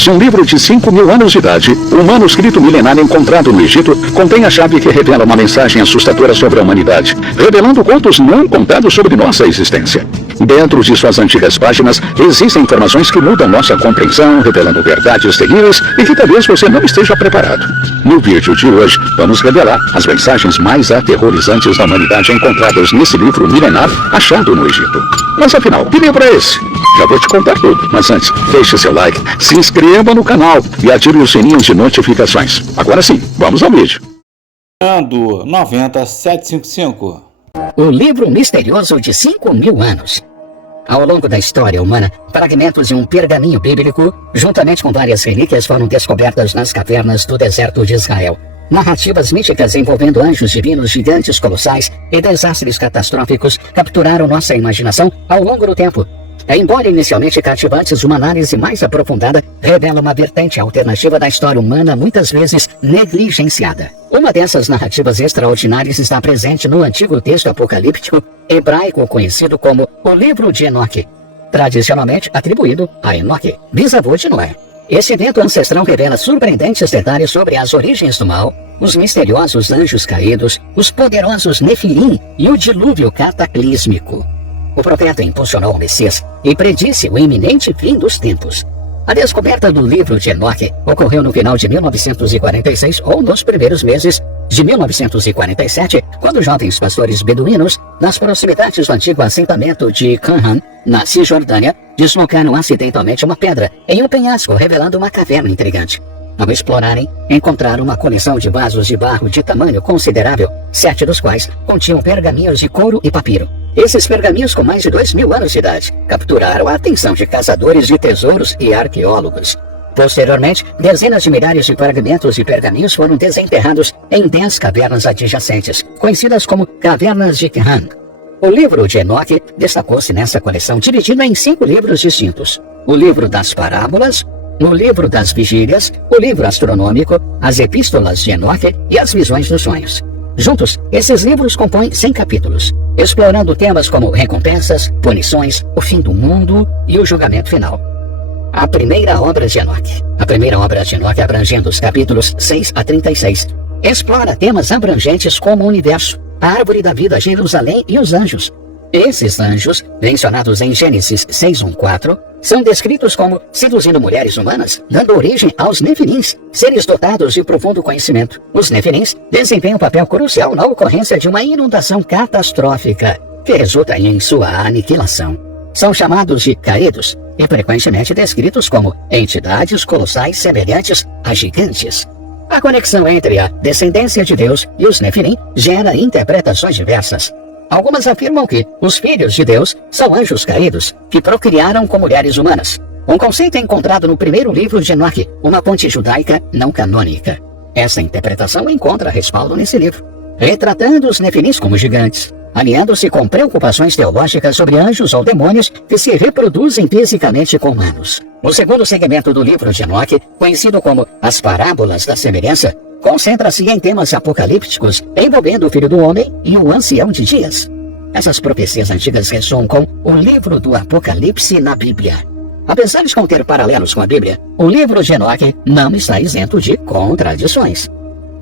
Misterios, um livro de 5.000 anos de idade. Um manuscrito milenar encontrado no Egito contém a chave que revela uma mensagem assustadora sobre a humanidade, revelando contos não contados sobre nossa existência. Dentro de suas antigas páginas, existem informações que mudam nossa compreensão, revelando verdades terríveis e que talvez você não esteja preparado. No vídeo de hoje, vamos revelar as mensagens mais aterrorizantes da humanidade encontradas nesse livro milenar achado no Egito. Mas afinal, que livro é esse? Já vou te contar tudo, mas antes, deixe seu like, se inscreva no canal e ative o sininho de notificações. Agora sim, vamos ao vídeo. Ando 90755. O livro misterioso de 5.000 anos. Ao longo da história humana, fragmentos de um pergaminho bíblico, juntamente com várias relíquias, foram descobertas nas cavernas do deserto de Israel. Narrativas míticas envolvendo anjos divinos gigantes colossais e desastres catastróficos capturaram nossa imaginação ao longo do tempo. Embora inicialmente cativantes, uma análise mais aprofundada revela uma vertente alternativa da história humana muitas vezes negligenciada. Uma dessas narrativas extraordinárias está presente no antigo texto apocalíptico hebraico conhecido como o Livro de Enoque, tradicionalmente atribuído a Enoque, bisavô de Noé. Este evento ancestral revela surpreendentes detalhes sobre as origens do mal, os misteriosos anjos caídos, os poderosos Nefilim e o dilúvio cataclísmico. O profeta impulsionou o Messias e predisse o iminente fim dos tempos. A descoberta do livro de Enoque ocorreu no final de 1946 ou nos primeiros meses de 1947, quando jovens pastores beduínos, nas proximidades do antigo assentamento de Canaan, na Cisjordânia, deslocaram acidentalmente uma pedra em um penhasco, revelando uma caverna intrigante. Ao explorarem, encontraram uma coleção de vasos de barro de tamanho considerável, 7 dos quais continham pergaminhos de couro e papiro. Esses pergaminhos, com mais de 2.000 anos de idade, capturaram a atenção de caçadores de tesouros e arqueólogos. Posteriormente, dezenas de milhares de fragmentos de pergaminhos foram desenterrados em 10 cavernas adjacentes, conhecidas como Cavernas de Qumran. O livro de Enoque destacou-se nessa coleção, dividido em 5 livros distintos: o livro das parábolas, o livro das vigílias, o livro astronômico, as epístolas de Enoque e as visões dos sonhos. Juntos, esses livros compõem 100 capítulos, explorando temas como recompensas, punições, o fim do mundo e o julgamento final. A primeira obra de Enoque. A primeira obra de Enoque, abrangendo os capítulos 6 a 36, explora temas abrangentes como o universo, a árvore da vida, Jerusalém e os anjos. Esses anjos, mencionados em Gênesis 6:1-4, são descritos como seduzindo mulheres humanas, dando origem aos Nefilins, seres dotados de profundo conhecimento. Os Nefilins desempenham um papel crucial na ocorrência de uma inundação catastrófica, que resulta em sua aniquilação. São chamados de caídos e frequentemente descritos como entidades colossais semelhantes a gigantes. A conexão entre a descendência de Deus e os Nefilim gera interpretações diversas. Algumas afirmam que os filhos de Deus são anjos caídos que procriaram com mulheres humanas. Um conceito encontrado no primeiro livro de Enoque, uma fonte judaica não canônica. Essa interpretação encontra respaldo nesse livro, retratando os Nefilins como gigantes, alinhando-se com preocupações teológicas sobre anjos ou demônios que se reproduzem fisicamente com humanos. O segundo segmento do livro de Enoque, conhecido como as parábolas da semelhança, concentra-se em temas apocalípticos envolvendo o Filho do Homem e o Ancião de Dias. Essas profecias antigas ressoam com o livro do Apocalipse na Bíblia. Apesar de conter paralelos com a Bíblia, o livro de Enoque não está isento de contradições.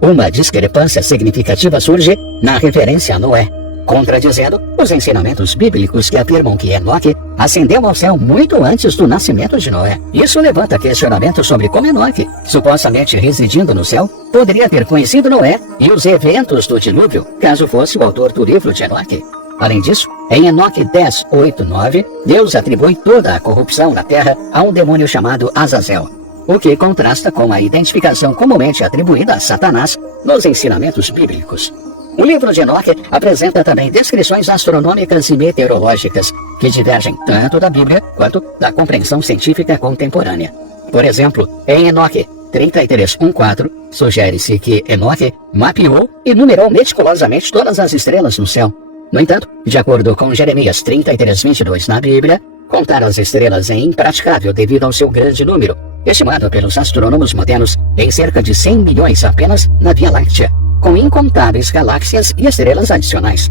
Uma discrepância significativa surge na referência a Noé, contradizendo os ensinamentos bíblicos que afirmam que Enoque ascendeu ao céu muito antes do nascimento de Noé. Isso levanta questionamentos sobre como Enoque, supostamente residindo no céu, poderia ter conhecido Noé e os eventos do dilúvio, caso fosse o autor do livro de Enoque. Além disso, em Enoque 10:8-9, Deus atribui toda a corrupção na terra a um demônio chamado Azazel, o que contrasta com a identificação comumente atribuída a Satanás nos ensinamentos bíblicos. O livro de Enoque apresenta também descrições astronômicas e meteorológicas que divergem tanto da Bíblia quanto da compreensão científica contemporânea. Por exemplo, em Enoque 33:1-4, sugere-se que Enoque mapeou e numerou meticulosamente todas as estrelas no céu. No entanto, de acordo com Jeremias 33:22 na Bíblia, contar as estrelas é impraticável devido ao seu grande número, estimado pelos astrônomos modernos em cerca de 100 milhões apenas na Via Láctea, com incontáveis galáxias e estrelas adicionais.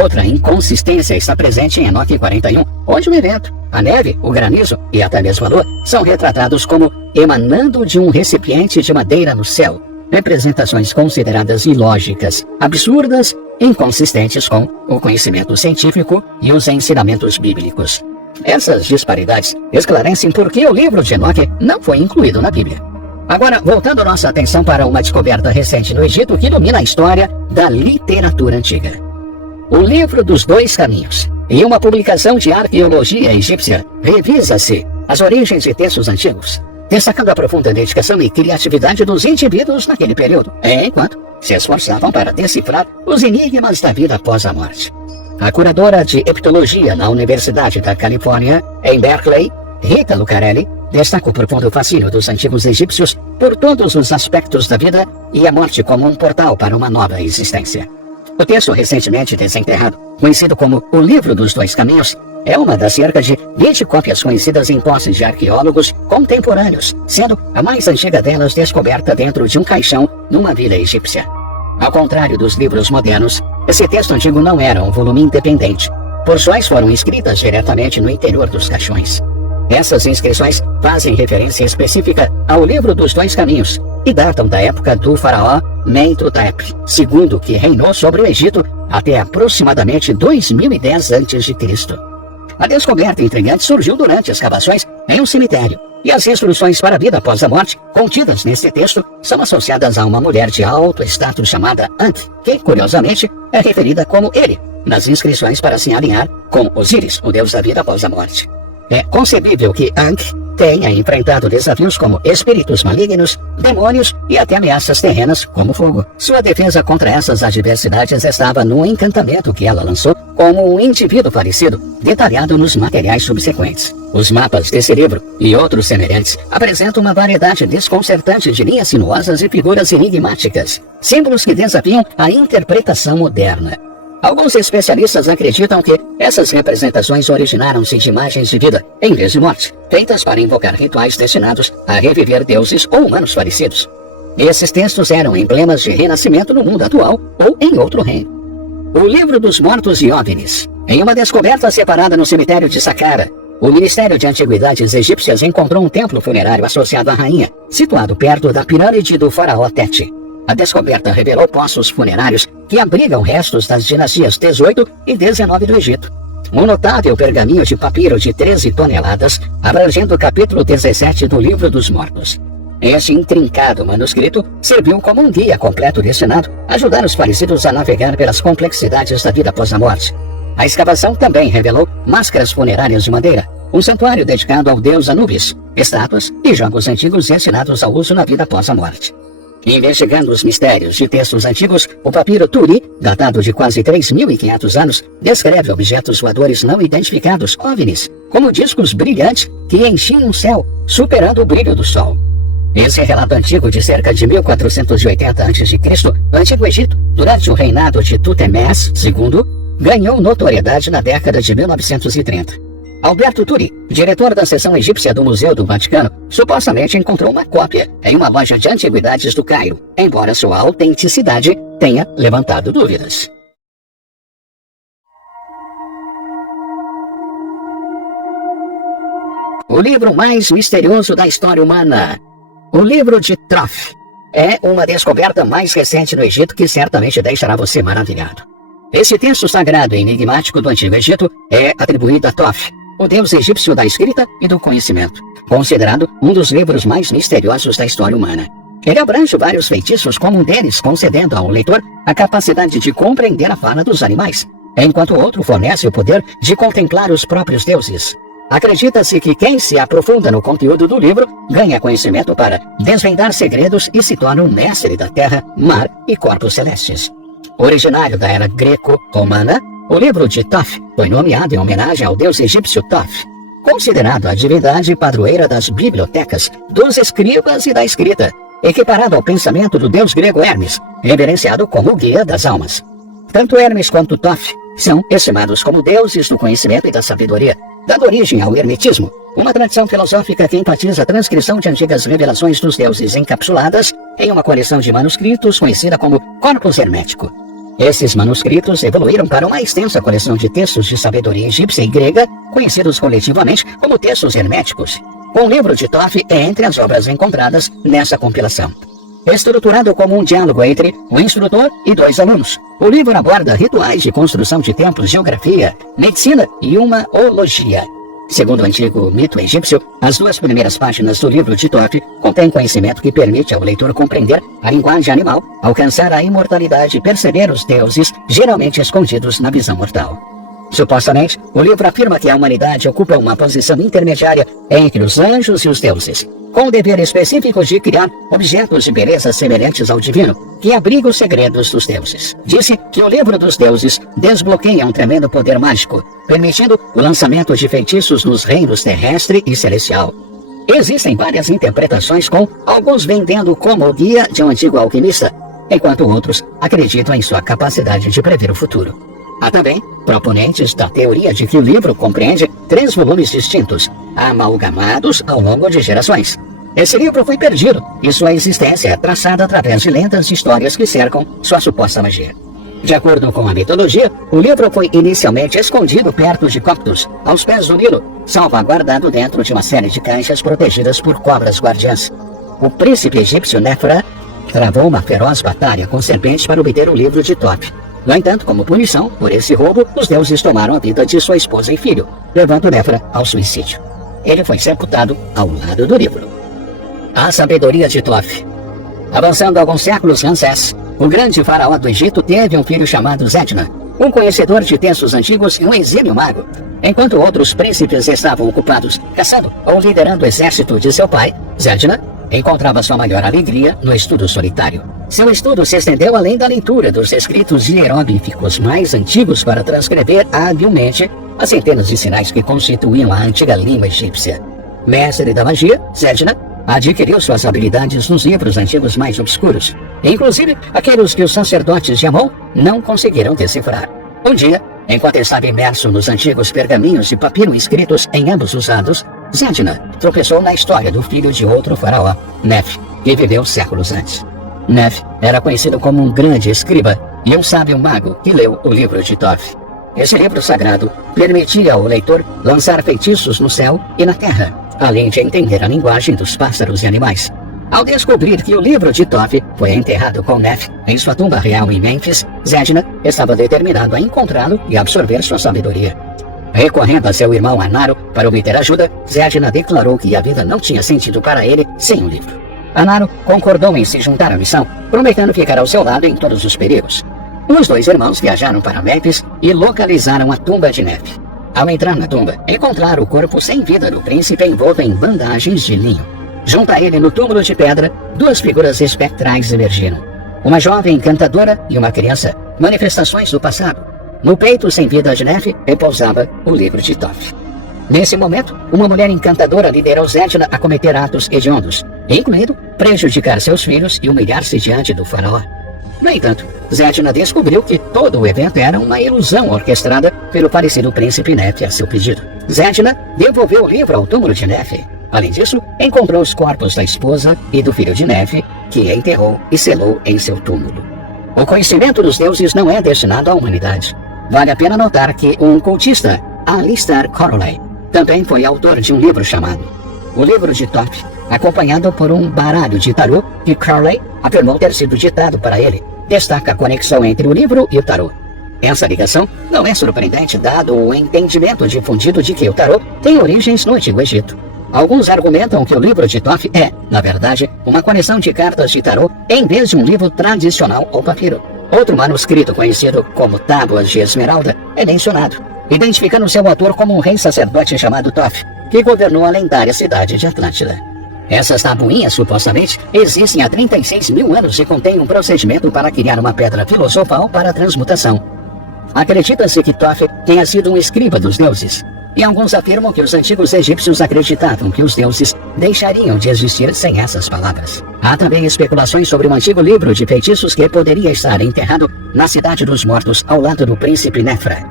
Outra inconsistência está presente em Enoque 41, onde o evento, a neve, o granizo e até mesmo a lua são retratados como emanando de um recipiente de madeira no céu. Representações consideradas ilógicas, absurdas e inconsistentes com o conhecimento científico e os ensinamentos bíblicos. Essas disparidades esclarecem por que o livro de Enoque não foi incluído na Bíblia. Agora, voltando nossa atenção para uma descoberta recente no Egito que domina a história da literatura antiga. O Livro dos Dois Caminhos. Em uma publicação de arqueologia egípcia, revisa-se as origens de textos antigos, destacando a profunda dedicação e criatividade dos indivíduos naquele período, enquanto se esforçavam para decifrar os enigmas da vida após a morte. A curadora de Egiptologia na Universidade da Califórnia, em Berkeley, Rita Lucarelli, destaca o profundo fascínio dos antigos egípcios por todos os aspectos da vida e a morte como um portal para uma nova existência. O texto recentemente desenterrado, conhecido como o Livro dos Dois Caminhos, é uma das cerca de 20 cópias conhecidas em posses de arqueólogos contemporâneos, sendo a mais antiga delas descoberta dentro de um caixão numa vila egípcia. Ao contrário dos livros modernos, esse texto antigo não era um volume independente. Porções foram escritas diretamente no interior dos caixões. Essas inscrições fazem referência específica ao Livro dos Dois Caminhos e datam da época do faraó Mentuhotep II, que reinou sobre o Egito até aproximadamente 2010 a.C. A descoberta intrigante surgiu durante escavações em um cemitério, e as instruções para a vida após a morte, contidas nesse texto, são associadas a uma mulher de alto status chamada Ankh, que, curiosamente, é referida como ele nas inscrições para se alinhar com Osíris, o deus da vida após a morte. É concebível que Ankh tenha enfrentado desafios como espíritos malignos, demônios e até ameaças terrenas como fogo. Sua defesa contra essas adversidades estava no encantamento que ela lançou como um indivíduo falecido, detalhado nos materiais subsequentes. Os mapas desse livro e outros semelhantes apresentam uma variedade desconcertante de linhas sinuosas e figuras enigmáticas, símbolos que desafiam a interpretação moderna. Alguns especialistas acreditam que essas representações originaram-se de imagens de vida, em vez de morte, feitas para invocar rituais destinados a reviver deuses ou humanos falecidos. Esses textos eram emblemas de renascimento no mundo atual ou em outro reino. O Livro dos Mortos e OVNIs. Em uma descoberta separada no cemitério de Saqqara, o Ministério de Antiguidades Egípcias encontrou um templo funerário associado à rainha, situado perto da pirâmide do faraó Teti. A descoberta revelou poços funerários que abrigam restos das dinastias 18 e 19 do Egito. Um notável pergaminho de papiro de 13 toneladas, abrangendo o capítulo 17 do Livro dos Mortos. Esse intrincado manuscrito serviu como um guia completo destinado a ajudar os falecidos a navegar pelas complexidades da vida após a morte. A escavação também revelou máscaras funerárias de madeira, um santuário dedicado ao deus Anubis, estátuas e jogos antigos destinados ao uso na vida após a morte. Investigando os mistérios de textos antigos, o papiro Turi, datado de quase 3.500 anos, descreve objetos voadores não identificados, OVNIs, como discos brilhantes que enchiam o céu, superando o brilho do sol. Esse relato antigo de cerca de 1480 a.C., no Antigo Egito, durante o reinado de Tutemés II, ganhou notoriedade na década de 1930. Alberto Turi, diretor da seção egípcia do Museu do Vaticano, supostamente encontrou uma cópia em uma loja de antiguidades do Cairo, embora sua autenticidade tenha levantado dúvidas. O livro mais misterioso da história humana. O livro de Thoth é uma descoberta mais recente no Egito que certamente deixará você maravilhado. Esse texto sagrado e enigmático do Antigo Egito é atribuído a Thoth, o deus egípcio da escrita e do conhecimento, considerado um dos livros mais misteriosos da história humana. Ele abrange vários feitiços, como um deles concedendo ao leitor a capacidade de compreender a fala dos animais, enquanto o outro fornece o poder de contemplar os próprios deuses. Acredita-se que quem se aprofunda no conteúdo do livro ganha conhecimento para desvendar segredos e se torna um mestre da terra, mar e corpos celestes. Originário da era greco-romana, o livro de Thoth foi nomeado em homenagem ao deus egípcio Thoth, considerado a divindade padroeira das bibliotecas, dos escribas e da escrita, equiparado ao pensamento do deus grego Hermes, reverenciado como o guia das almas. Tanto Hermes quanto Thoth são estimados como deuses do conhecimento e da sabedoria, dando origem ao hermetismo, uma tradição filosófica que enfatiza a transcrição de antigas revelações dos deuses encapsuladas em uma coleção de manuscritos conhecida como Corpus Hermético. Esses manuscritos evoluíram para uma extensa coleção de textos de sabedoria egípcia e grega, conhecidos coletivamente como textos herméticos. O livro de Thoth é entre as obras encontradas nessa compilação. Estruturado como um diálogo entre um instrutor e 2 alunos, o livro aborda rituais de construção de templos, geografia, medicina e uma ologia. Segundo o antigo mito egípcio, as 2 primeiras páginas do livro de Thoth contêm conhecimento que permite ao leitor compreender a linguagem animal, alcançar a imortalidade e perceber os deuses geralmente escondidos na visão mortal. Supostamente, o livro afirma que a humanidade ocupa uma posição intermediária entre os anjos e os deuses, com o dever específico de criar objetos de beleza semelhantes ao divino, que abriga os segredos dos deuses. Disse que o livro dos deuses desbloqueia um tremendo poder mágico, permitindo o lançamento de feitiços nos reinos terrestre e celestial. Existem várias interpretações, com alguns vendendo como o guia de um antigo alquimista, enquanto outros acreditam em sua capacidade de prever o futuro. Há também proponentes da teoria de que o livro compreende 3 volumes distintos, amalgamados ao longo de gerações. Esse livro foi perdido e sua existência é traçada através de lendas e histórias que cercam sua suposta magia. De acordo com a mitologia, o livro foi inicialmente escondido perto de Coptos, aos pés do Nilo, salvaguardado dentro de uma série de caixas protegidas por cobras guardiãs. O príncipe egípcio Nefra travou uma feroz batalha com serpentes para obter o livro de Thoth. No entanto, como punição por esse roubo, os deuses tomaram a vida de sua esposa e filho, levando Nefra ao suicídio. Ele foi sepultado ao lado do livro. A sabedoria de Thoth. Avançando alguns séculos, Ramsés, o grande faraó do Egito, teve um filho chamado Zedna, um conhecedor de textos antigos e um exímio mago. Enquanto outros príncipes estavam ocupados caçando ou liderando o exército de seu pai, Zedna encontrava sua maior alegria no estudo solitário. Seu estudo se estendeu além da leitura dos escritos hieróglíficos mais antigos para transcrever habilmente as centenas de sinais que constituíam a antiga língua egípcia. Mestre da magia, Zedna adquiriu suas habilidades nos livros antigos mais obscuros, inclusive aqueles que os sacerdotes de Amon não conseguiram decifrar. Um dia, enquanto estava imerso nos antigos pergaminhos de papiro escritos em ambos os lados, Zedna tropeçou na história do filho de outro faraó, Nef, que viveu séculos antes. Nef era conhecido como um grande escriba e um sábio mago que leu o livro de Thoth. Esse livro sagrado permitia ao leitor lançar feitiços no céu e na terra, além de entender a linguagem dos pássaros e animais. Ao descobrir que o livro de Thoth foi enterrado com Nef em sua tumba real em Mênfis, Zedna estava determinado a encontrá-lo e absorver sua sabedoria. Recorrendo a seu irmão Anaro para obter ajuda, Zedna declarou que a vida não tinha sentido para ele sem o livro. Anaro concordou em se juntar à missão, prometendo ficar ao seu lado em todos os perigos. Os 2 irmãos viajaram para Mênfis e localizaram a tumba de Nef. Ao entrar na tumba, encontraram o corpo sem vida do príncipe envolto em bandagens de linho. Junto a ele, no túmulo de pedra, 2 figuras espectrais emergiram. Uma jovem encantadora e uma criança, manifestações do passado. No peito sem vida de Nef repousava o livro de Thoth. Nesse momento, uma mulher encantadora liderou Zedna a cometer atos hediondos, incluindo prejudicar seus filhos e humilhar-se diante do faraó. No entanto, Zedna descobriu que todo o evento era uma ilusão orquestrada pelo falecido príncipe Nef a seu pedido. Zedna devolveu o livro ao túmulo de Nef. Além disso, encontrou os corpos da esposa e do filho de Nef, que enterrou e selou em seu túmulo. O conhecimento dos deuses não é destinado à humanidade. Vale a pena notar que um cultista, Alistair Crowley, também foi autor de um livro chamado O Livro de Thoth, acompanhado por um baralho de tarô que Crowley afirmou ter sido ditado para ele. Destaca a conexão entre o livro e o tarô. Essa ligação não é surpreendente dado o entendimento difundido de que o tarô tem origens no Antigo Egito. Alguns argumentam que o livro de Thoth é, na verdade, uma coleção de cartas de tarô em vez de um livro tradicional ou papiro. Outro manuscrito conhecido como Tábuas de Esmeralda é mencionado, identificando seu autor como um rei sacerdote chamado Thoth, que governou a lendária cidade de Atlântida. Essas tabuinhas, supostamente, existem há 36 mil anos e contêm um procedimento para criar uma pedra filosofal para a transmutação. Acredita-se que Thoth tenha sido um escriba dos deuses, e alguns afirmam que os antigos egípcios acreditavam que os deuses deixariam de existir sem essas palavras. Há também especulações sobre um antigo livro de feitiços que poderia estar enterrado na Cidade dos Mortos ao lado do príncipe Nefra.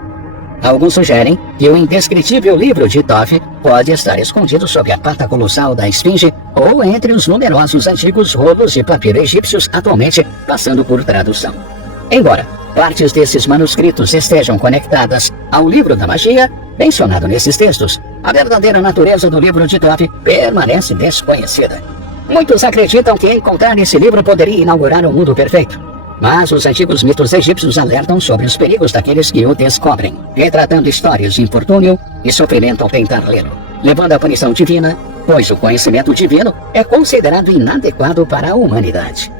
Alguns sugerem que o indescritível livro de Thoth pode estar escondido sob a pata colossal da esfinge ou entre os numerosos antigos rolos de papiro egípcios atualmente passando por tradução. Embora partes desses manuscritos estejam conectadas ao livro da magia mencionado nesses textos, a verdadeira natureza do livro de Thoth permanece desconhecida. Muitos acreditam que encontrar esse livro poderia inaugurar um mundo perfeito. Mas os antigos mitos egípcios alertam sobre os perigos daqueles que o descobrem, retratando histórias de infortúnio e sofrimento ao tentar lê-lo, levando à punição divina, pois o conhecimento divino é considerado inadequado para a humanidade.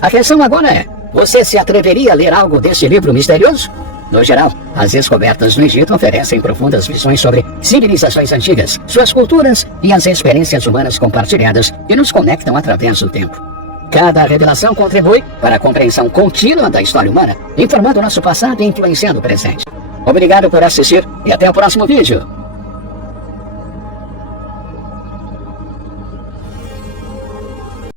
A questão agora é: você se atreveria a ler algo desse livro misterioso? No geral, as descobertas no Egito oferecem profundas visões sobre civilizações antigas, suas culturas e as experiências humanas compartilhadas que nos conectam através do tempo. Cada revelação contribui para a compreensão contínua da história humana, informando nosso passado e influenciando o presente. Obrigado por assistir e até o próximo vídeo.